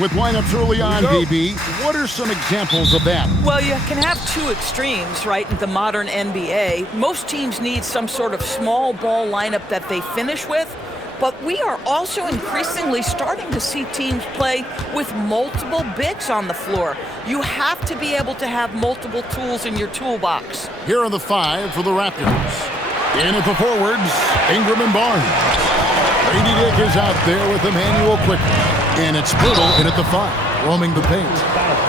With lineups early on, DB, what are some examples of that? Well, you can have two extremes, right, in the modern NBA. Most teams need some sort of small ball lineup that they finish with, but we are also increasingly starting to see teams play with multiple bigs on the floor. You have to be able to have multiple tools in your toolbox. Here are the 5 for the Raptors. In at the forwards, Ingram and Barnes. Brady Dick is out there with Emmanuel Quickly. And it's Pirtle in at the 5, roaming the paint.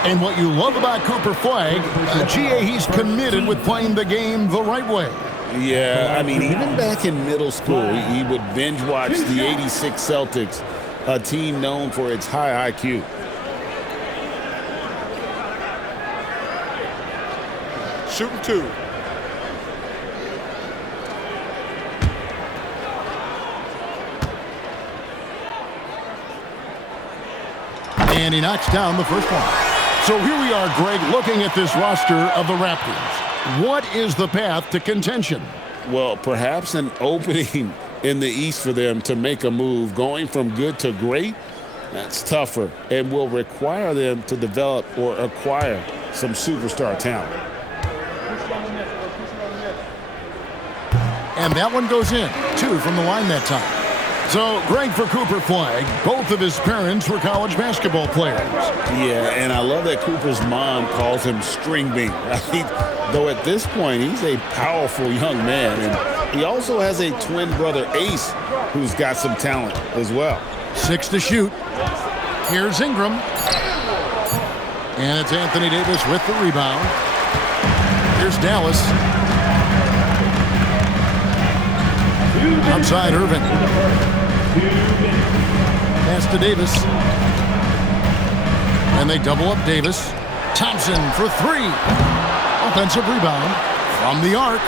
And what you love about Cooper Flag, GA, he's committed with playing the game the right way. Yeah, I mean, even back in middle school, he would binge watch the '86 Celtics, a team known for its high IQ. Shooting 2. And he knocks down the first one. So here we are, Greg, looking at this roster of the Raptors. What is the path to contention? Well, perhaps an opening in the East for them to make a move. Going from good to great, that's tougher and will require them to develop or acquire some superstar talent. And that one goes in. 2 from the line that time. So, Greg, for Cooper Flag, both of his parents were college basketball players. Yeah, and I love that Cooper's mom calls him String Bean. Though at this point, he's a powerful young man. And he also has a twin brother, Ace, who's got some talent as well. 6 to shoot. Here's Ingram. And it's Anthony Davis with the rebound. Here's Dallas. Outside Irving. Pass to Davis. And they double up Davis. Thompson for 3. Offensive rebound from the arc.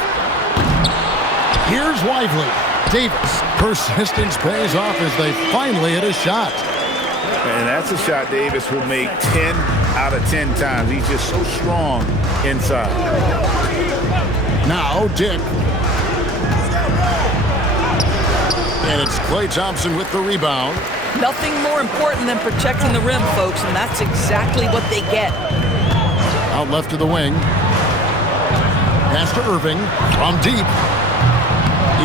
Here's Lively. Davis. Persistence pays off as they finally hit a shot. And that's a shot Davis will make 10 out of 10 times. He's just so strong inside. Now Dick. And it's Klay Thompson with the rebound. Nothing more important than protecting the rim, folks, and that's exactly what they get. Out left to the wing. Pass to Irving from deep.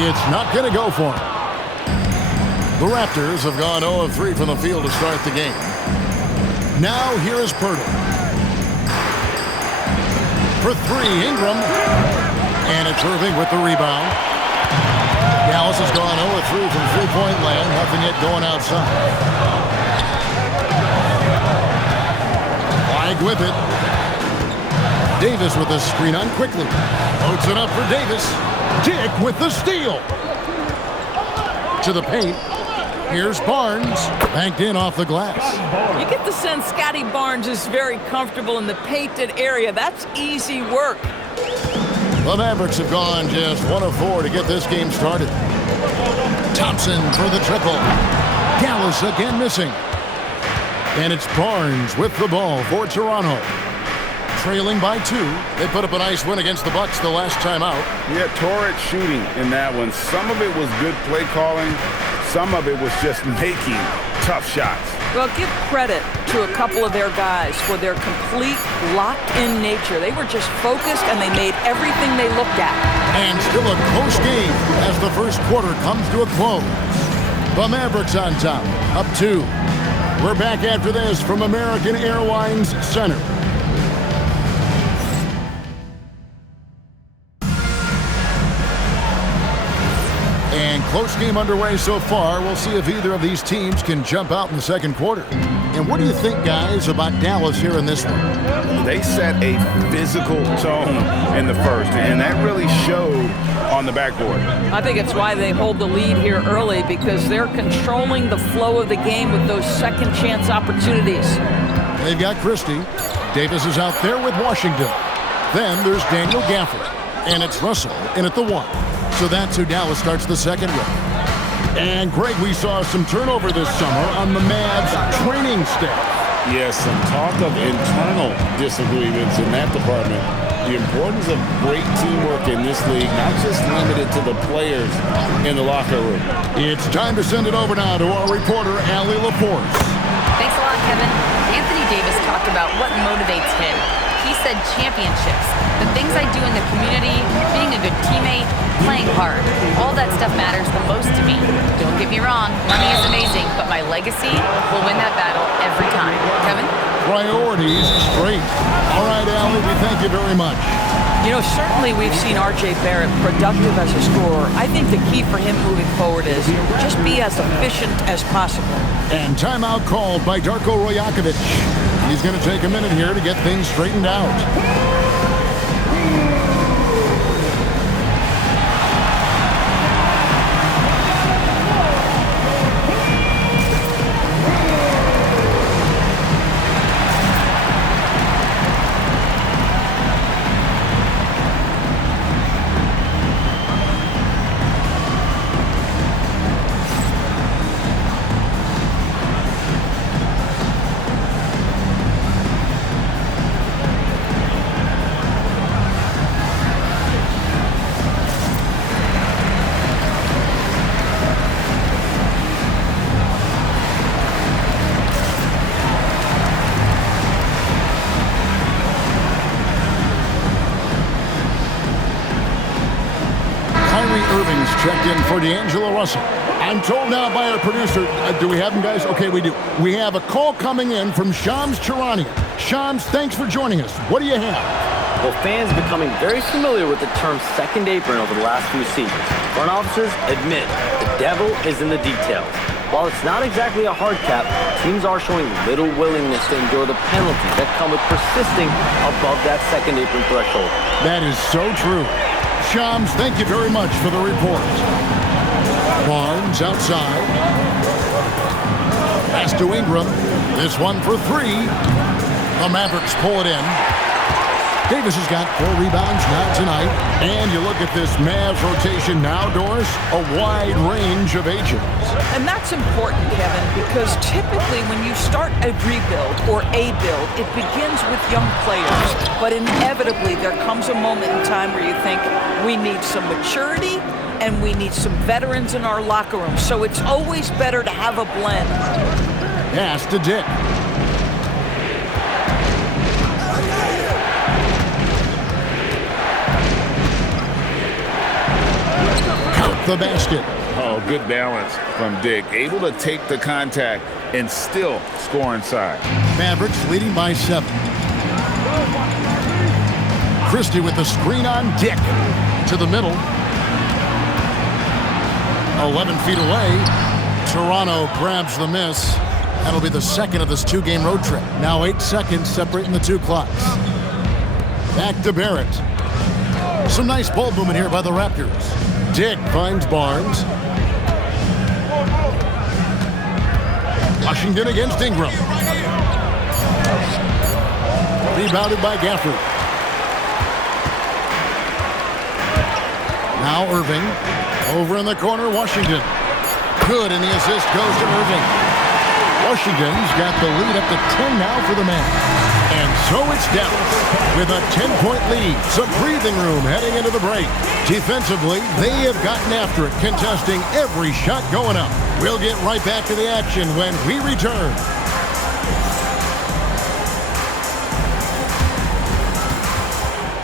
It's not going to go for him. The Raptors have gone 0 of 3 from the field to start the game. Now here is Pirtle. For 3, Ingram. And it's Irving with the rebound. Dallas has gone 0 of 3 from three-point land. Nothing yet going outside. Flag with it. Davis with a screen on quickly. Loads it up for Davis. Dick with the steal. To the paint. Here's Barnes. Banked in off the glass. You get the sense Scotty Barnes is very comfortable in the painted area. That's easy work. The Mavericks have gone just 1 of 4 to get this game started. Thompson for the triple. Dallas again missing. And it's Barnes with the ball for Toronto. Trailing by 2. They put up a nice win against the Bucks the last time out. Yeah, torrid shooting in that one. Some of it was good play calling. Some of it was just making tough shots. Well, give credit to a couple of their guys for their complete locked-in nature. They were just focused, and they made everything they looked at. And still a close game as the first quarter comes to a close. The Mavericks on top, up 2. We're back after this from American Airlines Center. And close game underway so far. We'll see if either of these teams can jump out in the second quarter. And what do you think, guys, about Dallas here in this one? They set a physical tone in the first, and that really showed on the backboard. I think it's why they hold the lead here early, because they're controlling the flow of the game with those second chance opportunities. They've got Christie. Davis is out there with Washington. Then there's Daniel Gafford. And it's Russell in at the 1. So that's who Dallas starts the second with. And, Greg, we saw some turnover this summer on the Mavs training staff. Yes, some talk of internal disagreements in that department. The importance of great teamwork in this league, not just limited to the players in the locker room. It's time to send it over now to our reporter, Allie LaForce. Thanks a lot, Kevin, Anthony Davis talked about what motivates him. He said championships, the things I do in the community, being a good teammate, playing hard. All that stuff matters the most to me. Don't get me wrong, money is amazing, but my legacy will win that battle every time. Kevin? Priorities straight. All right, Allie, we thank you very much. You know, certainly we've seen R.J. Barrett productive as a scorer. I think the key for him moving forward is just be as efficient as possible. And timeout called by Darko Rojakovic. He's going to take a minute here to get things straightened out. Checked in for D'Angelo Russell. I'm told now by our producer, do we have him, guys? Okay, we do. We have a call coming in from Shams Charania. Shams, thanks for joining us. What do you have? Well, fans becoming very familiar with the term second apron over the last few seasons. Front officers admit the devil is in the details. While it's not exactly a hard cap, teams are showing little willingness to endure the penalties that come with persisting above that second apron threshold. That is so true. Shams, thank you very much for the report. Barnes outside. Pass to Ingram. This one for three. The Mavericks pull it in. Davis has got 4 rebounds now tonight. And you look at this Mavs rotation now, Doris, a wide range of ages. And that's important, Kevin, because typically when you start a rebuild or a build, it begins with young players. But inevitably, there comes a moment in time where you think we need some maturity and we need some veterans in our locker room. So it's always better to have a blend. Pass to Dick. The basket. Oh, good balance from Dick. Able to take the contact and still score inside. Mavericks leading by 7. Christie with the screen on Dick. To the middle. 11 feet away. Toronto grabs the miss. That'll be the second of this 2-game road trip. Now 8 seconds separating the 2 clocks. Back to Barrett. Some nice ball movement here by the Raptors. Dick finds Barnes. Washington against Ingram. Rebounded by Gafford. Now Irving. Over in the corner, Washington. Good, and the assist goes to Irving. Washington's got the lead up to 10 now for the Mavs. And so it's Dallas with a 10-point lead. Some breathing room heading into the break. Defensively, they have gotten after it, contesting every shot going up. We'll get right back to the action when we return.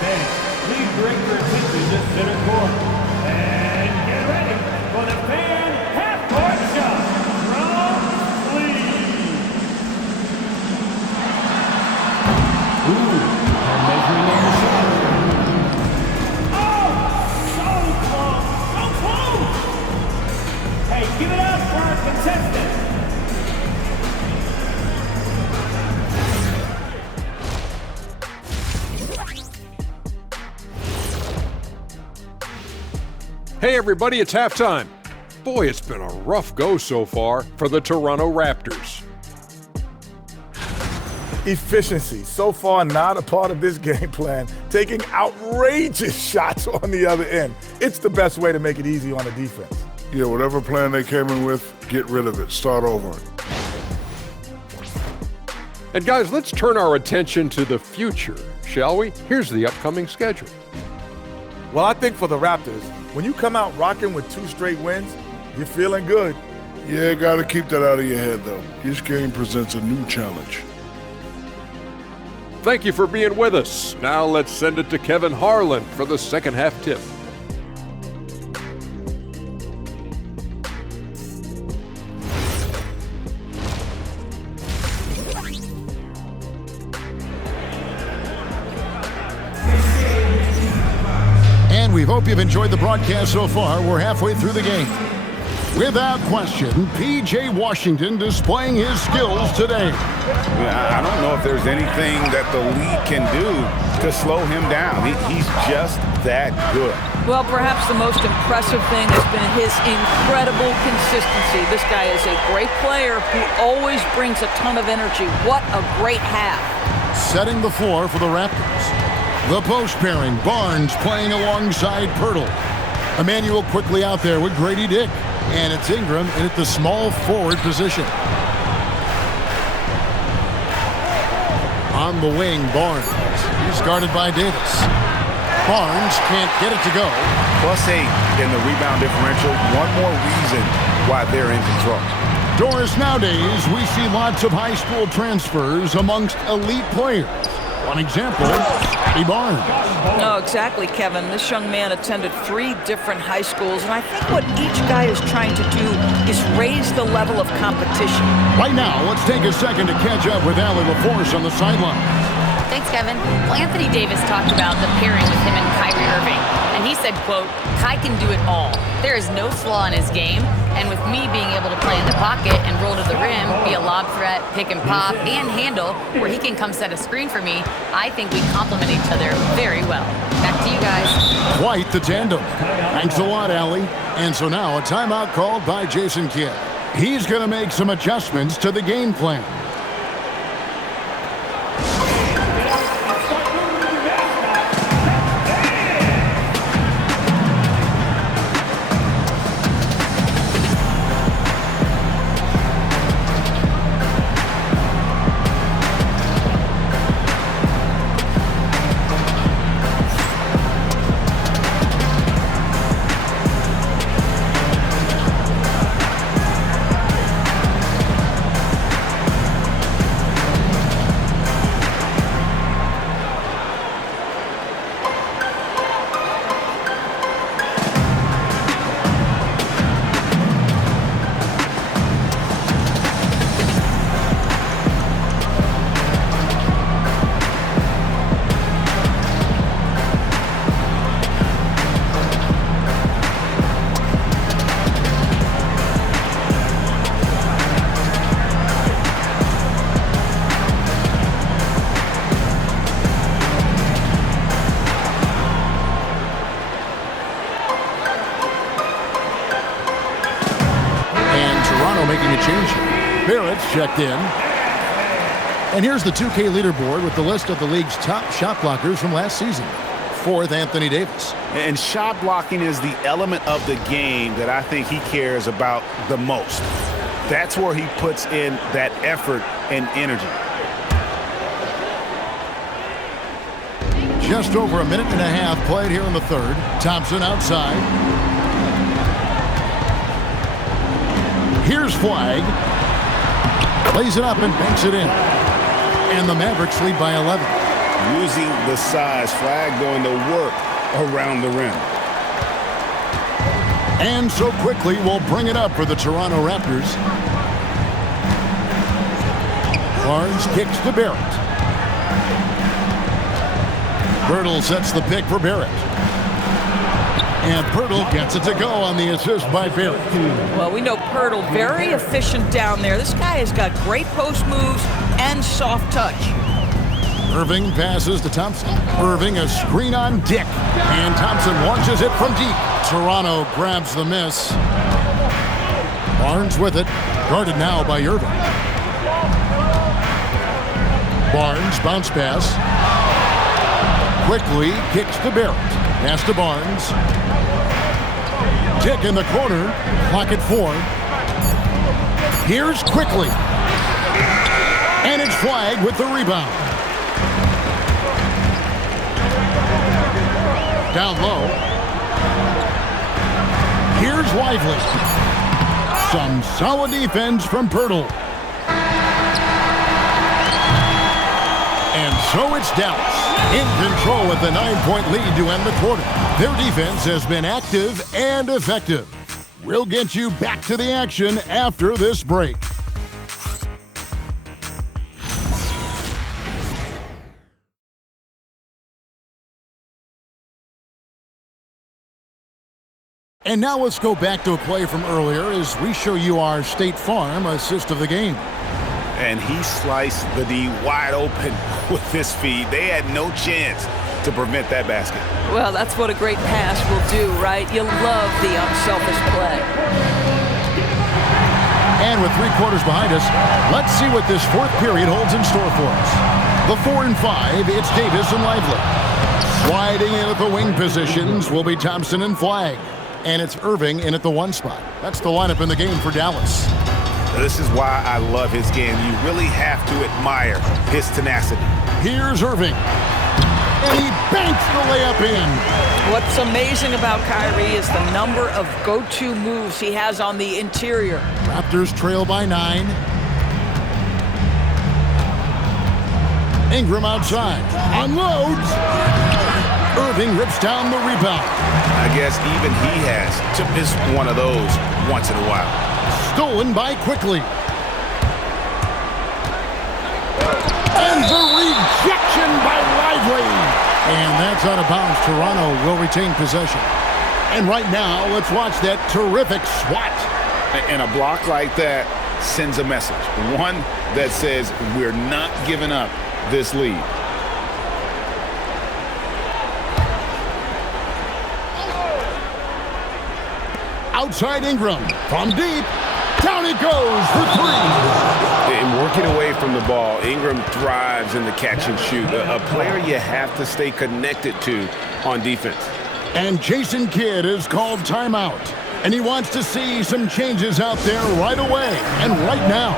Fans, please direct your attention to center court. And get ready for the fan half-court shot from Lee. Ooh, and measuring on the shot. Oh, so close, so close. Hey, give it up for our contestant. Hey everybody, it's halftime. Boy, it's been a rough go so far for the Toronto Raptors. Efficiency, so far not a part of this game plan. Taking outrageous shots on the other end. It's the best way to make it easy on the defense. Yeah, whatever plan they came in with, get rid of it. Start over. And guys, let's turn our attention to the future, shall we? Here's the upcoming schedule. Well, I think for the Raptors, when you come out rocking with 2 straight wins, you're feeling good. Yeah, got to keep that out of your head, though. Each game presents a new challenge. Thank you for being with us. Now let's send it to Kevin Harlan for the second half tip. And we hope you've enjoyed the broadcast so far. We're halfway through the game. Without question, P.J. Washington displaying his skills today. I don't know if there's anything that the league can do to slow him down. He's just that good. Well, perhaps the most impressive thing has been his incredible consistency. This guy is a great player who always brings a ton of energy. What a great half. Setting the floor for the Raptors. The post pairing, Barnes playing alongside Pirtle. Emmanuel quickly out there with Grady Dick. And it's Ingram in at the small forward position. On the wing, Barnes. He's guarded by Davis. Barnes can't get it to go. +8 in the rebound differential. One more reason why they're in control. Doris, nowadays, we see lots of high school transfers amongst elite players. One example, Scotty Barnes. No, exactly, Kevin. This young man attended 3 different high schools, and I think what each guy is trying to do is raise the level of competition. Right now, let's take a second to catch up with Allie LaForce on the sideline. Thanks, Kevin. Well, Anthony Davis talked about the pairing with him and Kyrie Irving, and he said, quote, "Kai can do it all. There is no flaw in his game, and with me being able to play in the pocket and roll to the rim, be a lob threat, pick and pop, and handle, where he can come set a screen for me, I think we complement each other very well." Back to you guys. Quite the tandem. Thanks a lot, Allie. And so now a timeout called by Jason Kidd. He's going to make some adjustments to the game plan. Making a change. Barrett's checked in. And here's the 2K leaderboard with the list of the league's top shot blockers from last season. 4th, Anthony Davis. And shot blocking is the element of the game that I think he cares about the most. That's where he puts in that effort and energy. Just over a minute and a half played here in the third. Thompson outside. Here's Flag. Lays it up and banks it in. And the Mavericks lead by 11. Using the size, Flag going to work around the rim. And so quickly we'll bring it up for the Toronto Raptors. Barnes kicks to Barrett. Pirtle sets the pick for Barrett. And Pirtle gets it to go on the assist by Barrett. Well, we know Pirtle very efficient down there. This guy has got great post moves and soft touch. Irving passes to Thompson. Irving a screen on Dick. And Thompson launches it from deep. Toronto grabs the miss. Barnes with it. Guarded now by Irving. Barnes bounce pass. Quickly kicks to Barrett. Pass to Barnes. Dick in the corner. Clock at 4. Here's Quickly. And it's Flag with the rebound. Down low. Here's Lively. Some solid defense from Pirtle. And so it's Dallas in control with a 9-point lead to end the quarter. Their defense has been active and effective. We'll get you back to the action after this break. And now let's go back to a play from earlier as we show you our State Farm assist of the game. And he sliced the D wide open with his feed. They had no chance to prevent that basket. Well, that's what a great pass will do, right? You'll love the unselfish play. And with 3 quarters behind us, let's see what this fourth period holds in store for us. The 4 and 5, it's Davis and Lively. Sliding in at the wing positions will be Thompson and Flagg. And it's Irving in at the 1 spot. That's the lineup in the game for Dallas. This is why I love his game. You really have to admire his tenacity. Here's Irving. And he banks the layup in. What's amazing about Kyrie is the number of go-to moves he has on the interior. Raptors trail by 9. Ingram outside. Unloads. Irving rips down the rebound. I guess even he has to miss one of those once in a while. Stolen by Quickly. And the rejection by Lively. And that's out of bounds. Toronto will retain possession. And right now, let's watch that terrific swat. And a block like that sends a message. One that says we're not giving up this lead. Outside Ingram. From deep. Down it goes for 3. And working away from the ball, Ingram thrives in the catch and shoot. A player you have to stay connected to on defense. And Jason Kidd is called timeout. And he wants to see some changes out there right away and right now.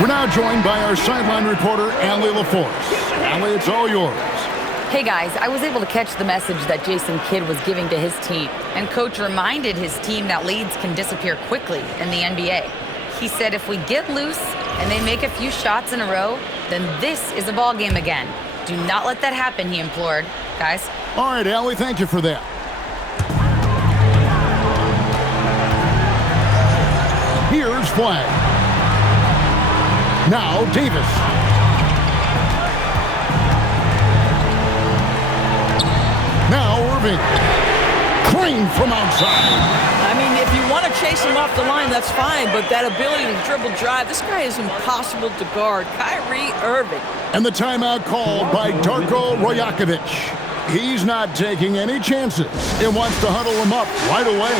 We're now joined by our sideline reporter, Allie LaForce. Allie, it's all yours. Hey guys, I was able to catch the message that Jason Kidd was giving to his team, and coach reminded his team that leads can disappear quickly in the NBA. He said if we get loose and they make a few shots in a row, then this is a ball game again. Do not let that happen, he implored. Guys? All right, Allie, thank you for that. Here's Flagg. Now Davis. Now Irving. Crane from outside. I mean, if you want to chase him off the line, that's fine, but that ability to dribble drive, this guy is impossible to guard. Kyrie Irving. And the timeout called by Darko Rajakovic. He's not taking any chances and wants to huddle him up right away.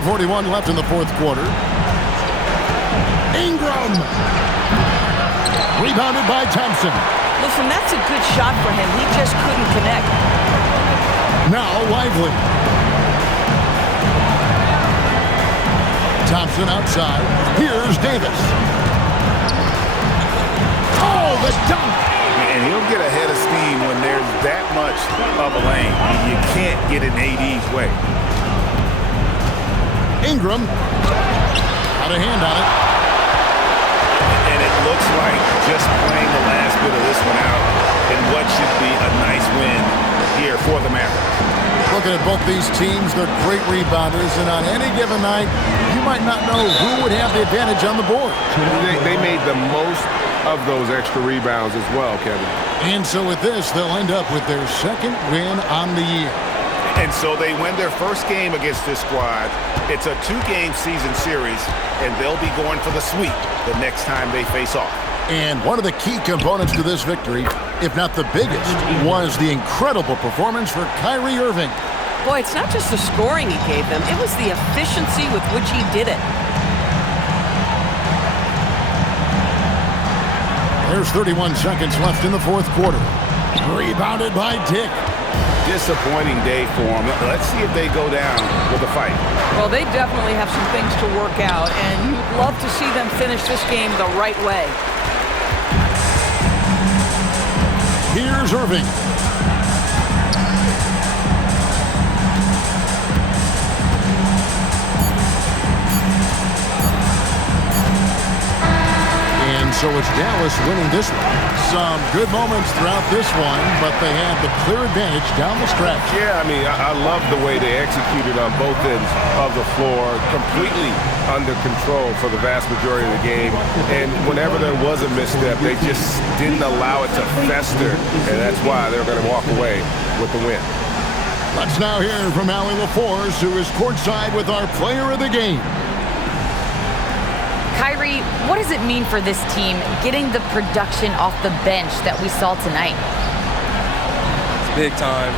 1:41 left in the fourth quarter. Ingram. Rebounded by Thompson. Listen, that's a good shot for him. He just couldn't connect. Now Lively. Thompson outside. Here's Davis. Oh, the dunk. And he'll get ahead of steam when there's that much of a lane. You can't get in AD's way. Ingram. Got a hand on it. And it looks like just playing the last bit of this one out in what should be a nice win here for the Mavericks. Looking at both these teams, they're great rebounders, and on any given night, you might not know who would have the advantage on the board. They made the most of those extra rebounds as well, Kevin. And so with this, they'll end up with their second win on the year. And so they win their first game against this squad. It's a 2-game season series, and they'll be going for the sweep the next time they face off. And one of the key components to this victory, if not the biggest, was the incredible performance for Kyrie Irving. Boy, it's not just the scoring he gave them. It was the efficiency with which he did it. There's 31 seconds left in the fourth quarter. Rebounded by Dick. Disappointing day for them. Let's see if they go down with a fight. Well, they definitely have some things to work out, and you'd love to see them finish this game the right way. Here's Irving. And so it's Dallas winning this one. Some good moments throughout this one, but they had the clear advantage down the stretch. Yeah, I mean, I love the way they executed on both ends of the floor, completely under control for the vast majority of the game. And whenever there was a misstep, they just didn't allow it to fester, and that's why they're going to walk away with the win. Let's now hear from Allie LaForce, who is courtside with our player of the game. Kyrie, what does it mean for this team getting the production off the bench that we saw tonight? It's big time.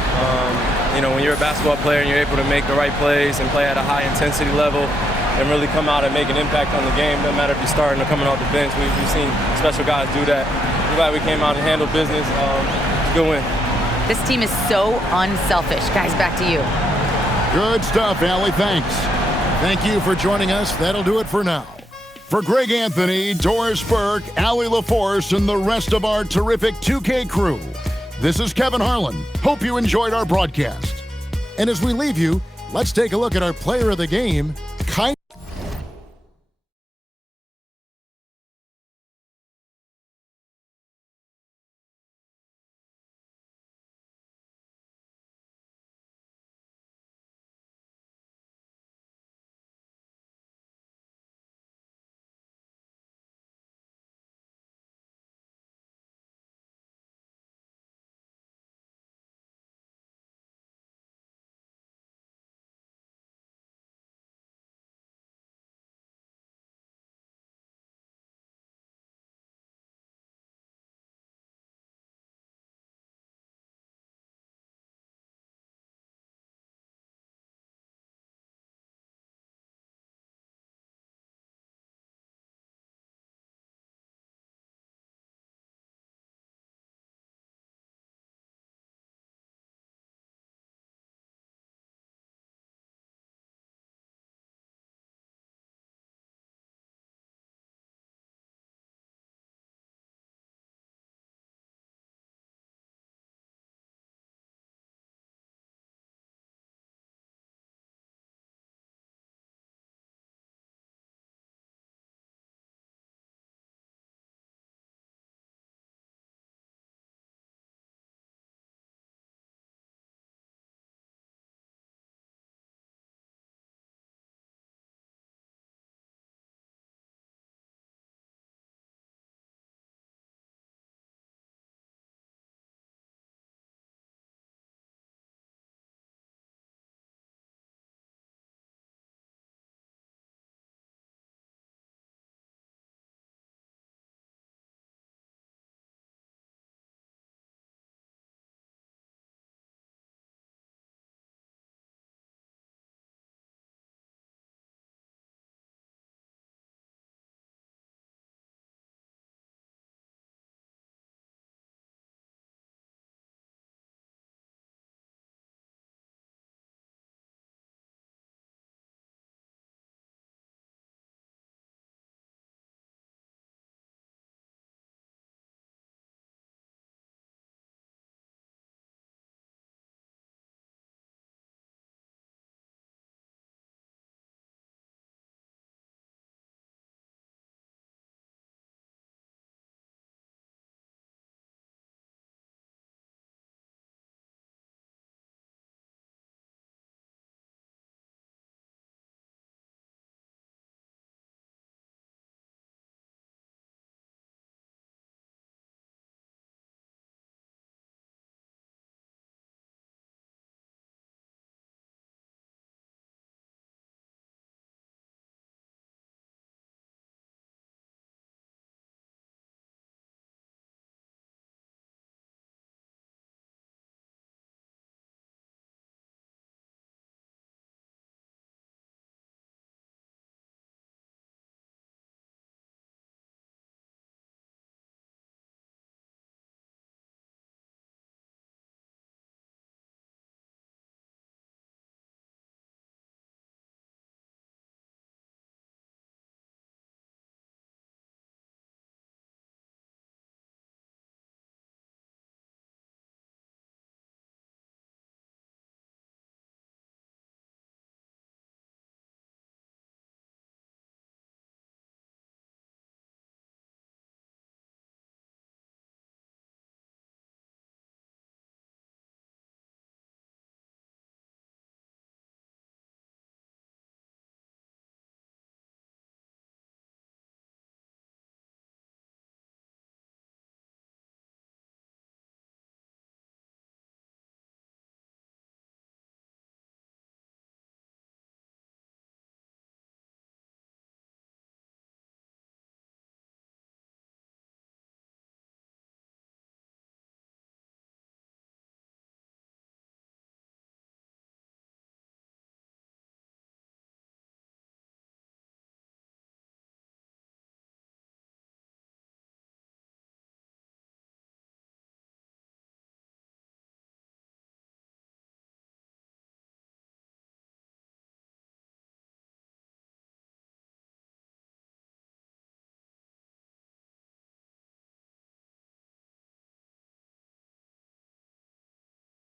When you're a basketball player and you're able to make the right plays and play at a high intensity level and really come out and make an impact on the game, no matter if you're starting or coming off the bench. We've seen special guys do that. I'm glad we came out and handled business. Good win. This team is so unselfish. Guys, back to you. Good stuff, Allie. Thanks. Thank you for joining us. That'll do it for now. For Greg Anthony, Doris Burke, Allie LaForce, and the rest of our terrific 2K crew, this is Kevin Harlan. Hope you enjoyed our broadcast. And as we leave you, let's take a look at our player of the game